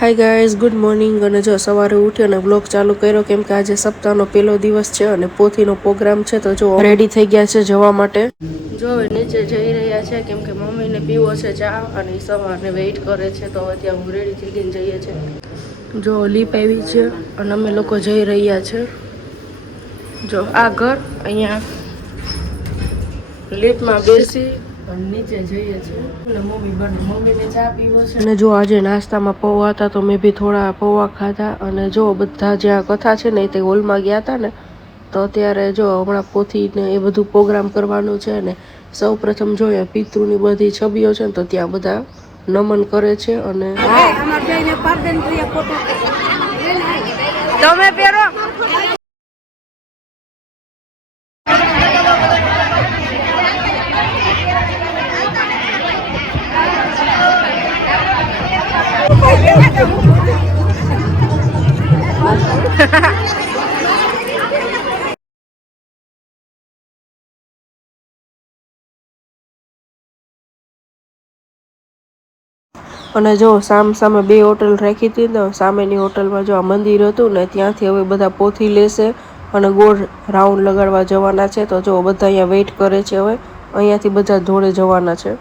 Hi guys, good morning. અને જો સવારે ઉઠી અને બ્લોગ ચાલુ કર્યો કેમ કે આજે સપ્તાહનો પહેલો દિવસ છે અને પોથીનો પ્રોગ્રામ છે. તો જો રેડી થઈ ગયા છે જવા માટે. જો નીચે જઈ રહ્યા છે કેમ કે મમ્મીને પીવો છે ચા અને સવારને વેઇટ કરે છે. તો અત્યારે હું રેડી થઈ ગઈને જઈએ છે. જો લીપ આવી છે અને અમે લોકો જઈ રહ્યા છે. જો આ ઘર અહીંયા લીપમાં બેસી નીચે જઈએ છીએ અને મમ્મીને ચા પીવો છે. અને જો આજે નાસ્તામાં પૌવા હતા તો મેં બી થોડા પૌવા ખાધા. અને જો બધા જ્યાં કથા છે ને તે હોલમાં ગયા હતા ને તો અત્યારે જો હમણાં પોથીને એ બધું પ્રોગ્રામ કરવાનું છે. ને સૌ પ્રથમ જોઈએ પિતૃની બધી છબીઓ છે ને તો ત્યાં બધા નમન કરે છે. અને તમે પહેરો અને જો સામે બે હોટલ રાખી હતી ને સામેની હોટલમાં જો આ મંદિર હતું ને ત્યાંથી હવે બધા પોથી લેશે અને ગોળ રાઉન્ડ લગાડવા જવાના છે. તો જો બધા અહીંયા વેઇટ કરે છે. હવે અહીંયાથી બધા જોડે જવાના છે.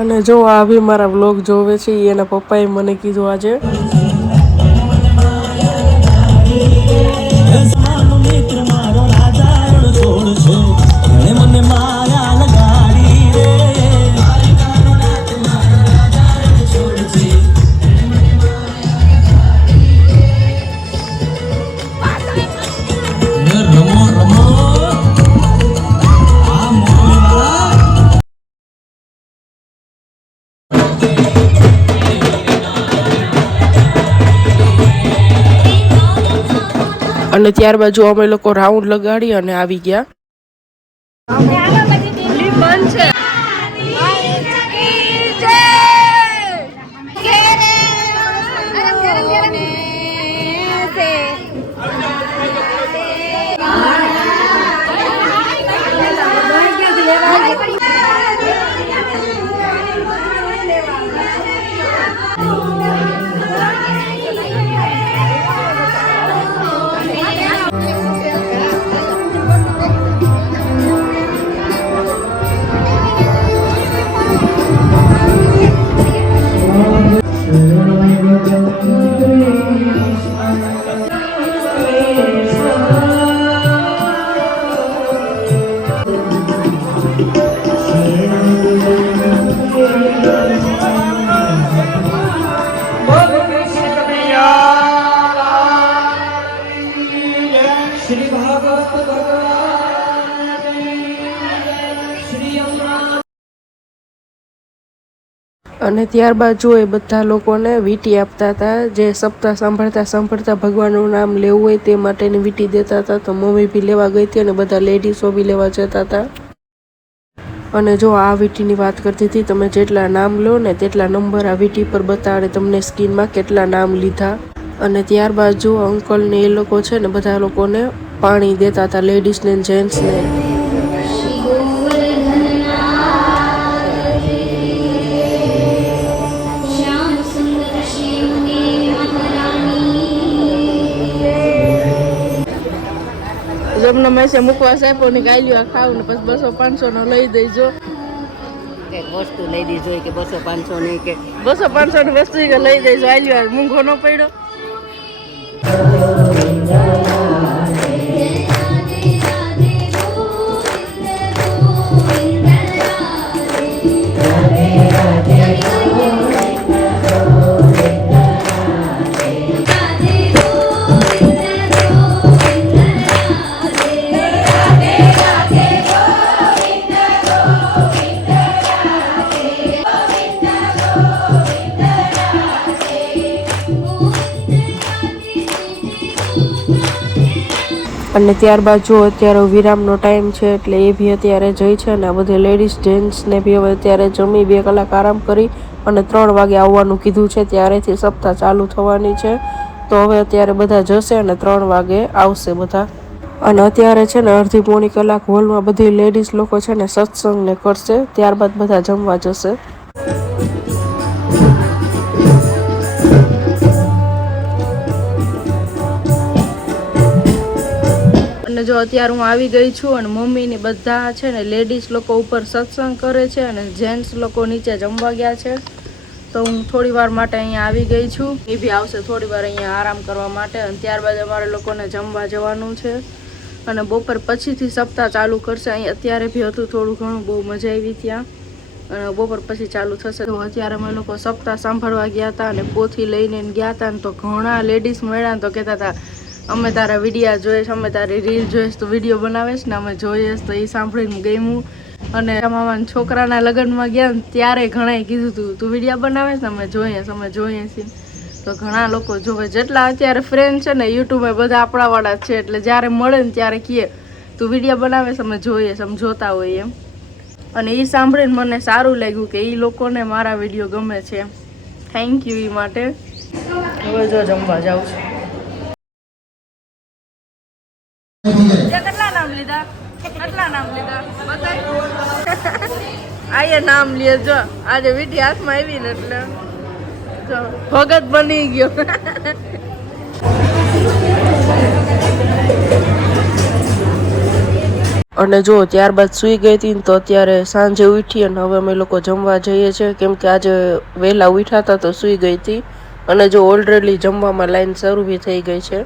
અને જો આ બી મારા વ્લોગ જોવે છે. એના પપ્પાએ મને કીધું આજે અને ત્યારબાદ જો અમે લોકો રાઉન્ડ લગાડી અને આવી ગયા. અને ત્યારબાદ જો એ બધા લોકોને વીંટી આપતા હતા, જે સપ્તાહ સાંભળતા ભગવાનનું નામ લેવું હોય તે માટેની વીંટી દેતા હતા. તો મમ્મી બી લેવા ગઈ હતી અને બધા લેડીઝો બી લેવા જતા હતા. અને જો આ વીંટીની વાત કરતી હતી, તમે જેટલા નામ લો ને તેટલા નંબર આ વીંટી પર બતાડે તમને સ્ક્રીનમાં કેટલા નામ લીધા. અને ત્યારબાદ જો અંકલ ને એ લોકો છે ને બધા લોકોને પાણી દેતા હતા, લેડીઝ ને જેન્ટ્સ ને. જમના મેસે મૂકવા સાહેબો ને ગાયલીઓ ખાવ ને પછી 200-500 નો લઈ દેજો. વસ્તુ લઈ દીધો કે 200-500 ની કે 200-500 ની વસ્તુ કે લઈ દેજો. આલ્યો મૂંઘો ન પડ્યો. અને ત્યારબાદ જો અત્યારે વિરામનો ટાઈમ છે એટલે એ બી અત્યારે જઈ છે ને આ બધી લેડીઝ જેન્ટ્સને બી હવે અત્યારે જમી 2 કલાક આરામ કરી અને 3 વાગે આવવાનું કીધું છે. ત્યારેથી સપ્તાહ ચાલુ થવાની છે. તો હવે અત્યારે બધા જશે અને 3 વાગે આવશે બધા. અને અત્યારે છે ને અડધી પોણી કલાક હોલમાં બધી લેડીઝ લોકો છે ને સત્સંગને કરશે. ત્યારબાદ બધા જમવા જશે. અને જો અત્યારે હું આવી ગઈ છું અને મમ્મી ને બધા છે ને લેડીઝ લોકો ઉપર સત્સંગ કરે છે અને જેન્ટ્સ લોકો નીચે જમવા ગયા છે. તો હું થોડી વાર માટે અહીંયા આવી ગઈ છું. એ બી આવશે થોડી વાર અહીંયા આરામ કરવા માટે. અને ત્યારબાદ અમારે લોકોને જમવા જવાનું છે અને બપોર પછીથી સપ્તાહ ચાલુ કરશે. અહીં અત્યારે બી હતું થોડું ઘણું, બહુ મજા આવી ત્યાં. અને બપોર પછી ચાલુ થશે. તો અત્યારે અમે લોકો સપ્તાહ સાંભળવા ગયા હતા અને પોથી લઈને ગયા હતા ને તો ઘણા લેડીઝ મળ્યા તો કહેતા હતા અમે તારા વિડીયા જોઈશ, અમે તારી રીલ જોઈશ, તો વિડીયો બનાવીશ ને અમે જોઈશ. તો એ સાંભળીને ગમ્યું. અને મામાના છોકરાના લગ્નમાં ગયા ને ત્યારે ઘણાએ કીધું તું વિડીયા બનાવીશ ને અમે જોઈએ છીએ. તો ઘણા લોકો જોવે. જેટલા અત્યારે ફ્રેન્ડ છે ને યુટ્યુબમાં બધા આપણાવાળા છે એટલે જ્યારે મળે ને ત્યારે કહે તું વિડીયો બનાવીશ, અમે જોઈએ, અમે જોતા હોઈએ એમ. અને એ સાંભળીને મને સારું લાગ્યું કે એ લોકોને મારા વિડીયો ગમે છે. થેન્ક યુ એ માટે. હવે જો જમવા જાઉં છું. કેટલા નામ લીધા બતાય. આયે નામ લે જો. આજે વીટી હાથમાં આવી ને એટલે જો ભગત બની ગયો. અને જો ત્યારબાદ સુઈ ગઈ હતી તો અત્યારે સાંજે ઉઠી અને હવે અમે લોકો જમવા જઈએ છીએ. કેમ કે આજે વહેલા ઉઠ્યા હતા તો સુઈ ગઈ હતી. અને જો ઓલરેડી જમવામાં લાઈન શરૂ બી થઈ ગઈ છે.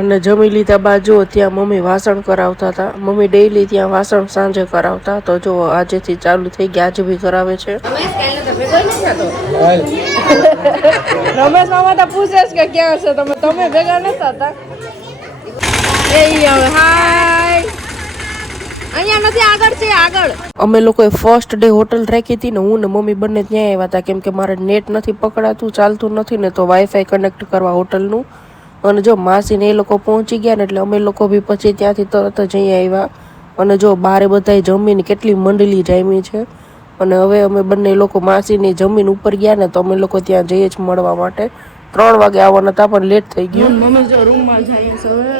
અને જમી લીધા બાદ જો ત્યાં મમ્મી વાસણ કરાવતા હતા. મમ્મી ડેઈલી ત્યાં વાસણ સાંજે કરાવતા. તો જો આજેથી ચાલુ થઈ ગયા, આજે બી કરાવે છે. રમેશ મામા તો પૂછે કે ક્યાં છે તમે ભેગા નતા હતા. અહીંયા નથી, આગળ છે, આગળ. અમે લોકોએ ફર્સ્ટ ડે હોટલ રાખી હતી ને હું ને મમ્મી બંને ત્યાં આવ્યા હતા. કેમ કે મારે નેટ નથી પકડાતું, ચાલતું નથી ને તો વાઈફાઈ કનેક્ટ કરવા હોટલનું. અને જો માસીને એ લોકો પહોંચી ગયા ને એટલે અમે લોકો બી પછી ત્યાંથી તરત જ અહીંયા આવ્યા. અને જો બારે બધાય જમીને કેટલી મંડળી જામી છે. અને હવે અમે બંને લોકો માસીની જમીન ઉપર ગયા ને તો અમે લોકો ત્યાં જઈએ જ મળવા માટે. 3 વાગે આવવાના હતા પણ લેટ થઈ ગયું. મમ્મી જો રૂમમાં જઈએ છે હવે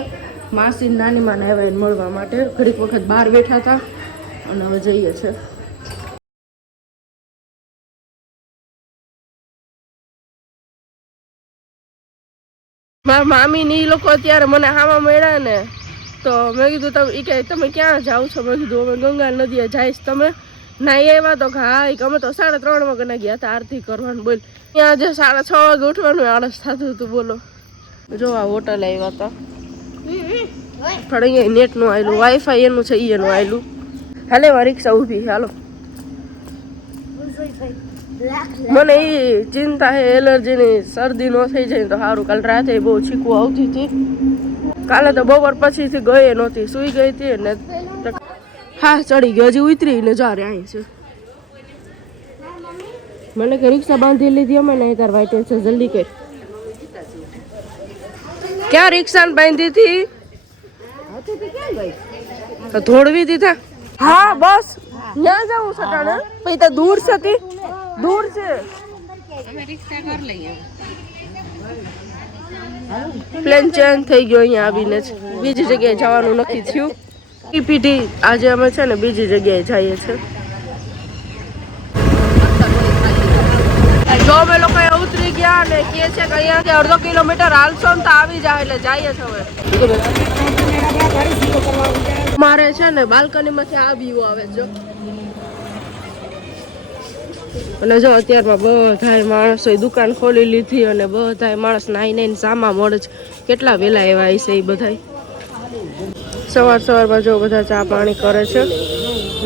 માસી નાની માને આવ્યા મળવા માટે. ઘડીક વખત બહાર બેઠા હતા અને હવે જઈએ છે. મારા મામી ને એ લોકો અત્યારે મને હામાં મળ્યા ને તો મેં કીધું તમે ક્યાં જાઓ છો? મેં કીધું અમે ગંગા નદીએ જઈશ. તમે ના આવ્યા તો હા અમે તો 3:30 વાગે ગયા હતા આરતી કરવાનું. બોલ ત્યાં જે 6:30 વાગે ઉઠવાનું આળસ થતું હતું. બોલો જો આ હોટલ આવ્યા હતા પણ અહીંયા નેટ નું આવેલું, વાઈફાઈ એનું છે એનું આવેલું. હાલે રિક્ષા ઊભી. હાલો, મને એ ચિંતા હે એલર્જીની, શરદી ન થઈ જાય તો સારું. કાલ રાતે બહુ છીકવું આવતી હતી. કાલે તો બપોર પછીથી ગઈ નહોતી, સુઈ ગઈ હતી ને. હા ચડી ગયો, હજી ઉતરીને જા રે અહીં છે. મને કે રિક્ષા બાંધી લીધી અમે નહીં તાર વાઈટે છે, જલ્દી કર. ક્યાં રિક્ષા બાંધી હતી? તો ધોળવી દીધા. હા બસ ત્યાં જાઉં સટાણે પછી તો દૂર છે, દૂર છે. અમે રિક્ષા કરી લઈએ. પ્લેન ચેન્જ થઈ ગયો અહીંયા આવીને જ બીજી જગ્યાએ જવાનું નક્કી થયું. પીપીટી આજે અમે છે ને બીજી જગ્યાએ જઈએ છીએ. જો અમે લોકો ઉતરી ગયા ને કહે છે કે અહીંયાથી અડધો કિલોમીટર હાલશો ને તો આવી જાય એટલે જઈએ છે હવે. મારે છે ને બાલ્કનીમાંથી આ વ્યૂ આવે છે. અને જો અત્યારમાં બધાય માણસોએ દુકાન ખોલી લીધી અને બધાય માણસ નાઈ નાઈને સામા મળે છે. કેટલા વેલા એવા હશે એ બધાય. સવારમાં જો બધા ચા પાણી કરે છે.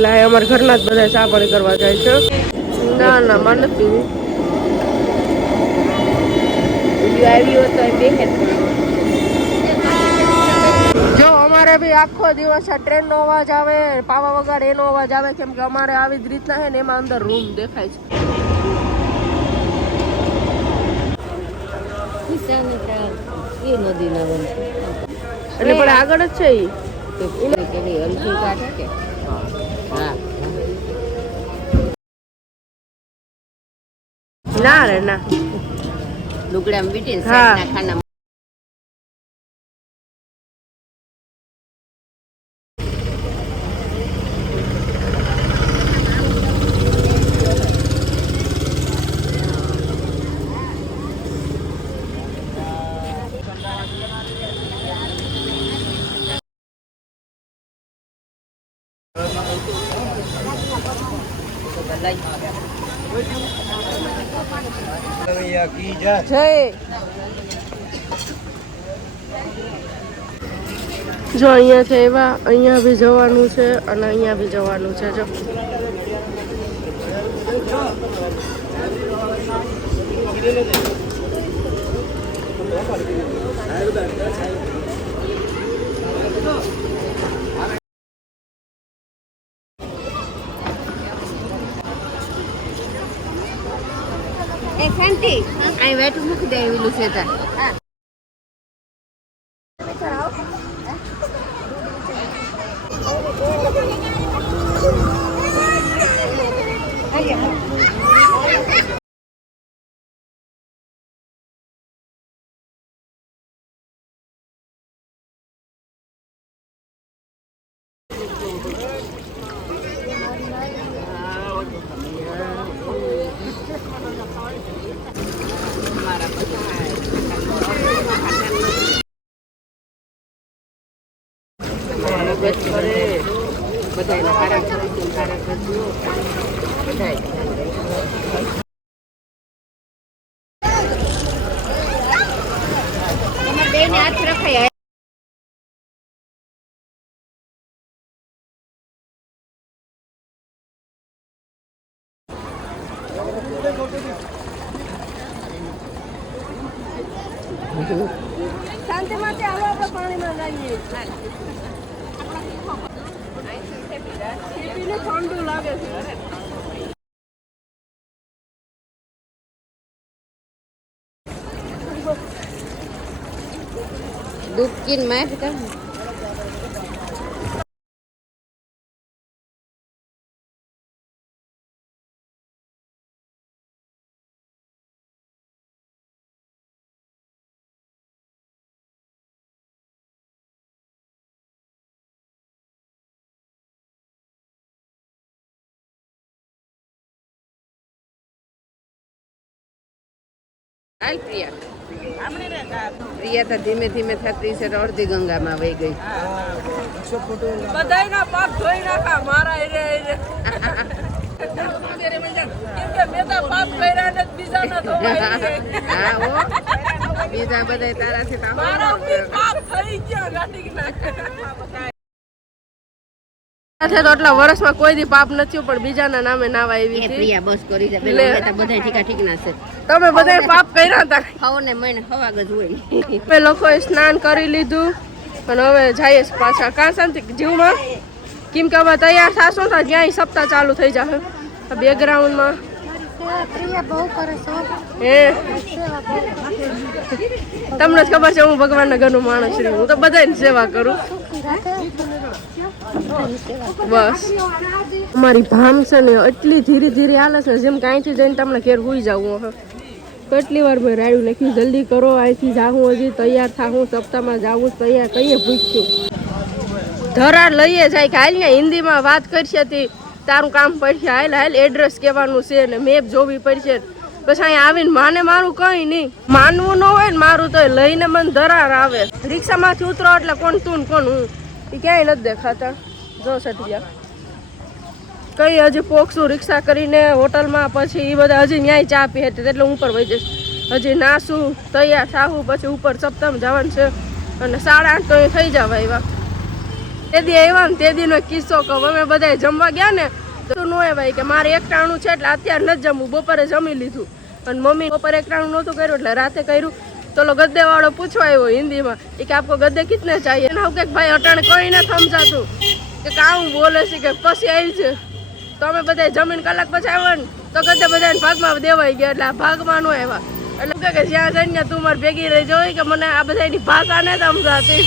લાય અમારા ઘરના જ બધા ચા પાણી કરવા જાય છે. ના ના મારે નથી પીવું. જો અમારે બી આખો દિવસ આ ટ્રેન નો અવાજ આવે, પાવા વગર એનો અવાજ આવે, કેમ કે અમારે આવી જ રીતના છે ને એમાં અંદર રૂમ દેખાય છે. એ નદી ના બનશે એટલે પણ આગળ જ છે ના રે ના લુગડા મીટી હા. ખાના જય. જો અહીંયા છે એવા, અહીંયા બી જવાનું છે અને અહીંયા બી જવાનું છે. જો એ શાંતિ અહીં વેઠું મૂકી દે એવી છે તાર. હાથ રખાય શાંતિ માટે હાલો આપણે પાણીમાં જઈએ. ઠંડુ લાગે છે. ડૂબકીને માર કર. હાલ પ્રિયા પ્રિયા તો ધીમે ધીમે થતી છે તો અડધી ગંગામાં વહી ગઈ. બધાયના પાપ ધોઈ નાખા મારા એરે એરે. કેમ કે મેં તો પાપ કર્યા ને બીજાના ધોવાય. હા હો બીજા બધા તારાથી તો મારા પાપ થઈ ગયા ગાડીના. સાથે તો આટલા વર્ષમાં કોઈ દી પાપ નથી પણ બીજાના નામે નાવા આવી હતી. પ્રિયા બસ કરી દે પેલા બધા ઠીકા ઠીક ના છે. તમે બધા પાપ કર્યા હતા. ખાવને મહિને હવાગ જ હોય. અમે લોકોએ સ્નાન કરી લીધું અને હવે જઈએ પાછા. કાં શાંતિ જીવમાં કેમ કે હવે તૈયાર થશો તો જ્યાં સપ્તાહ ચાલુ થઈ જશે બેકગ્રાઉન્ડમાં હે તમને જ ખબર છે હું ભગવાનના ઘરનું માણસ છું હું તો બધાની સેવા કરું બસ અમારી ભામ છે ને એટલી ધીરે ધીરે હાલે છે જેમ કે અહીંથી જઈને તમને ઘેર હોઈ જવું હે કેટલી વાર મેં રાડ્યું નાખ્યું જલ્દી કરો અહીંથી જાઉં હજી તૈયાર થાઉં સપ્તાહમાં જાઉં તૈયાર કહીએ પૂછ્યું ધરાર લઈએ જાય કે હાલ ને હિન્દીમાં વાત કરશે તે તારું કામ પડશે હાલ હાલ એડ્રેસ કહેવાનું છે ને મેપ જોવી પડશે પછી અહીંયા આવીને માને મારું કઈ નહીં માનવું ન હોય ને મારું તો લઈને મને ધરાર આવે રિક્ષામાંથી ઉતરો એટલે કોણ તું ને કોણ હું એ ક્યાંય નથી દેખાતા જો સટિયા કઈ હજી પોકશું રિક્ષા કરીને હોટલમાં પછી એ બધા હજી ન્યાય ચા પી હતી એટલે હું ઉપર વહી જઈશ હજી નાસું તૈયાર થાવું પછી ઉપર સપ્તાહમાં જવાનું છે અને 8:30 તો થઈ જવા એવા તે દી આવ્યા ને તે દીનો કિસ્સો કહું અમે બધા જમવા ગયા ને તો નો ભાઈ કે મારે 1:00 છે એટલે અત્યારે નથી જમવું બપોરે જમી લીધું અને મમ્મી બપોરે 1:00 નહોતું કર્યું એટલે રાતે કર્યું તો ગદ્દે વાળો પૂછવા આવ્યો હિન્દીમાં એ કે આપકો ગદ્દે કિતને ચાહીએ એના કે ભાઈ અટાણે કઈ ના સમજાતું કે કામ બોલે છે કે પછી આવી છે તો અમે બધા જમીન કલાક પછી આવ્યા ને તો ગદ્દે બધાને ભાગમાં દેવાઈ ગયા એટલે આ ભાગમાં નો આવ્યા એટલે કે જ્યાં જઈને તું મારે ભેગી રહી જોઈ કે મને આ બધાની ભાષા ને સમજાતી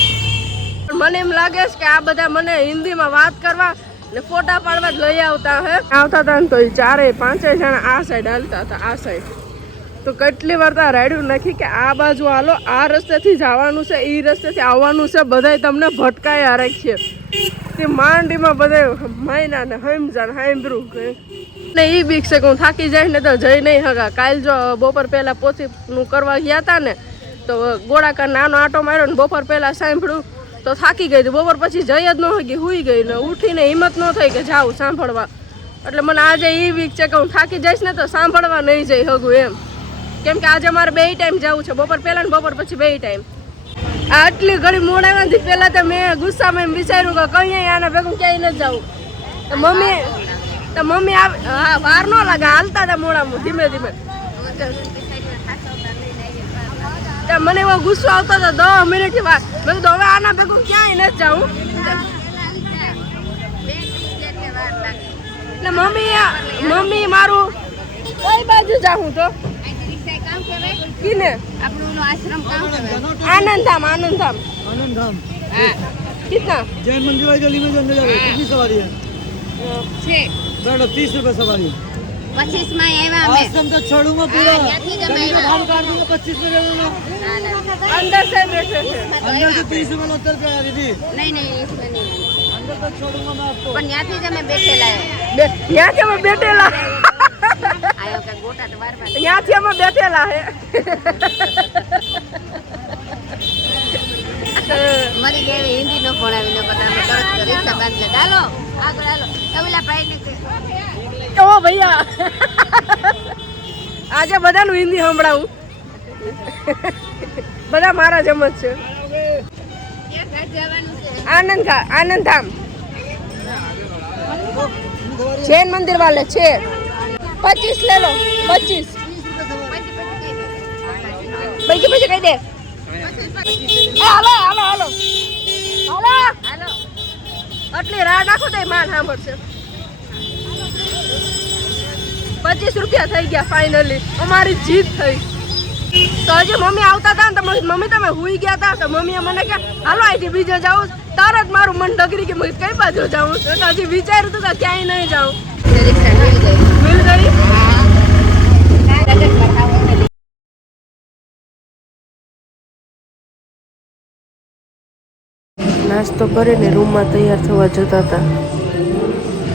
મને એમ લાગે છે કે આ બધા મને હિન્દીમાં વાત કરવા ને ફોટા પાડવા જ લઈ આવતા હતા ને તો 4-5 જણા આ સાઈડ હાલતા હતા આ સાઈડ તો કેટલી વાર તો રાડ્યું નાખી કે આ બાજુ હાલો આ રસ્તેથી જવાનું છે એ રસ્તેથી આવવાનું છે બધાય તમને ભટકાયા રાખીએ તે માંડીમાં બધા માયના ને સમજાને સાંભળ્યું ને એ બીક છે કે હું થાકી જાય ને તો જઈ નહીં હગા કાલ જો બપોર પહેલા પોથીનું કરવા ગયા હતા ને તો ગોળાકાર નાનો આટો માર્યો ને બપોર પહેલા સાંભળ્યું તો થાકી ગઈ હતી બપોર પછી જઈ જ ન હગી હુઈ ગઈ ને ઉઠીને હિંમત ન થઈ કે જાઉં સાંભળવા એટલે મને આજે એ વીક છે કે હું થાકી જઈશ ને તો સાંભળવા નહીં જઈ હગું એમ કેમ કે આજે મારે 2 ટાઈમ જવું છે બપોર પહેલા ને બપોર પછી 2 ટાઈમ આટલી ઘડી મોડ આવ્યા પહેલા તો મેં ગુસ્સામાં એમ વિચાર્યું કે કઈ આના ભેગું ક્યાંય નથી જવું તો મમ્મી હા વાર ન લાગે હાલતા હતા મોડામાં ધીમે ધીમે મને એવો ગુસ્સો આવતો હતો 10 મિનિટથી વાર મેં કીધું હવે આના ભેગું ક્યાંય નથી જવું એટલે મમ્મી મારું કઈ બાજુ જાઉં તો किने आश्रम आनंद धाम हाँ कितना जैन मंदिर वाली गली में जो अंदर जाओगे कितनी सवारी है 6 30 रुपए सवारी 25 में आया मैं आश्रम तो छोड़ूंगा पूरा यात्री जब गली का भाड़ा काट दूंगा 25 में ले लेना अंदर से अंदर से 30 रुपए 70 रुपए आ दीदी नहीं इसमें नहीं अंदर तक छोड़ूंगा मैं आपको पर यात्री जब मैं बैठेला ત્યાંથી અમે બેઠેલા आयो का गोटा तो बार बार ત્યાંથી અમે બેઠેલા હે मरी गए हिंदी नो भणावी नो पता में तरत रिक्शा बांध ले डालो आगळ डालो तबला पाई ने ઓ ભૈયા આજે બધાનું હિન્દી સંભળાવું બધા મારા જેમ જ છે ક્યાં ઘાટ જવાનું છે આનંદ ધામ जैन मंदिर वाले 6 25 ले लो 25 पैसे कही दे હાલો આટલી રાહ નાખો તો માલ સાંભળશે 25 રૂપિયા થઈ ગયા ફાઇનલી અમારી જીત થઈ તો હજી મમ્મી આવતા હતા ને તો મમ્મી તમે હુઈ ગયા હતા તો મમ્મીએ મને કે હાલો અહીંથી બીજે જાઉં તરત મારું મન ડગરી કે કઈ બાજુ જાઉં તો હજી વિચાર્યું હતું કે ક્યાંય નહીં જાઉં रिक्शा मिल गई મિલ ગઈ નાસ્તો કરીને રૂમમાં તૈયાર થવા જતા હતા